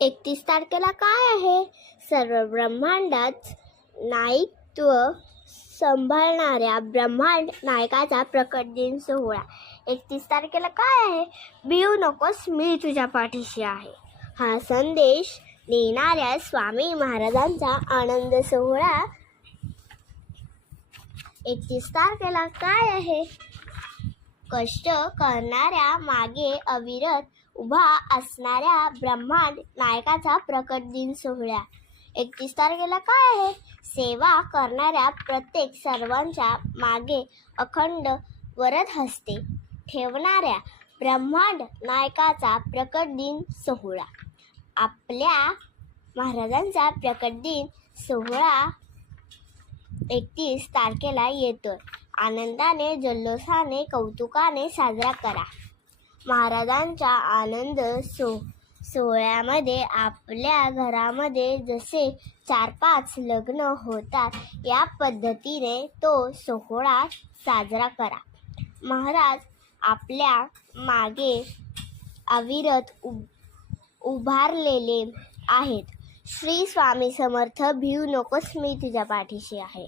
31 तारखेला काय आहे? सर्व ब्रह्मांडात नायकत्व सांभाळणाऱ्या ब्रह्मांड नायकाचा प्रकट दिन सोहळा. 31 तारखेला काय आहे? भिवू नकोस, मी तुझ्या पाठीशी आहे. हा संदेश देणाऱ्या स्वामी महाराजांचा आनंद सोहळा. 31 तारखेला काय आहे? कष्ट करणाऱ्या मागे अविरत उभा असणाऱ्या ब्रह्मांड नायकाचा प्रकट दिन सोहळा. 31 तारखेला काय आहे? सेवा करणाऱ्या प्रत्येक सर्वांच्या मागे अखंड वरद हस्ते ठेवणाऱ्या ब्रह्मांड नायकाचा प्रकट दिन सोहळा. आपल्या महाराजांचा प्रकट दिन सोहळा 31 तारखेला येतोय. आनंदाने, जल्लोषाने, कौतुकाने साजरा करा. महाराजांच्या आनंद सोहळ्यामध्ये आपल्या घरामध्ये जसे 4-5 लग्न होतात, या पद्धतीने तो सोहळा साजरा करा. महाराज आपल्या मागे अविरत उभारलेले आहेत. श्री स्वामी समर्थ. भिवू नकोस, मी तुझ्या पाठीशी आहे.